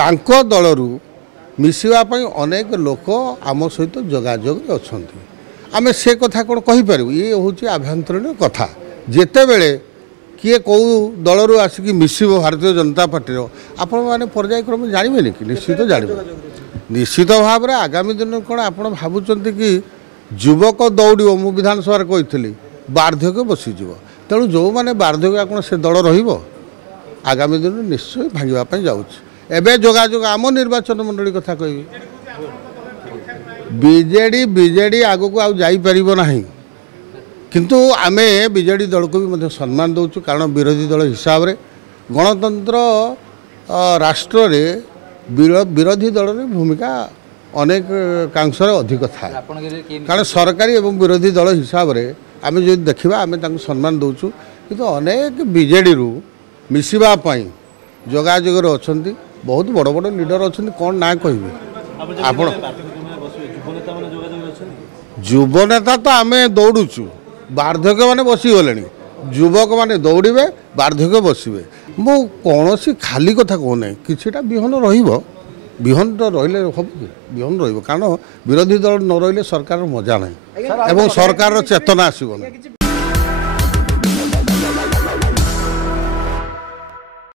तांको दलरू मिसवा अनेक लोक आम सहित जोगाजोग अच्छा आम से कथा कौन कहीपर ये हूँ आभ्यंतरीण कथा जिते बड़े किए कौ दलरू आसिक मिसब भारतीय जनता पार्टी आपण मैंने पर्यायक्रम जानवे कि निश्चित जानवे निश्चित भाव में आगामी दिन कौन आप भावुं कि युवक दौड़ मु विधानसभा कही बार्धक्य बसीज तेणु जो मैंने बार्धक्य कौन से दल रगामी दिन निश्चय भांगापी जाऊे जोगाजोग आम निर्वाचन मंडली कथा कहि बीजेडी आग को आईपर किंतु आमे बीजेडी दल को भी सम्मान दौचु कारण विरोधी दल हिसाब से गणतंत्र राष्ट्र रे विरोधी दल भूमिका अनेक कांशर अधिक था कारण सरकारी एवं विरोधी दल हिसाब से आम जो देखा आम सम्मान दौचु किंतु अनेक बीजेडी रु मिसवाई जोगाजोग अच्छा बहुत बड़ बड़ लीडर अच्छा कौन ना कह आप युव नेता तो आम दौड़ुचु बार्धक्य मैंने बसीगले युवक मैंने दौड़े बार्धक्य बसवे मु कौन खाली कथा कहना किटा विहन विहन तो रही हम कि विहन कारण विरोधी दल न रही सरकार मजा ना एवं सरकार चेतना आसबना।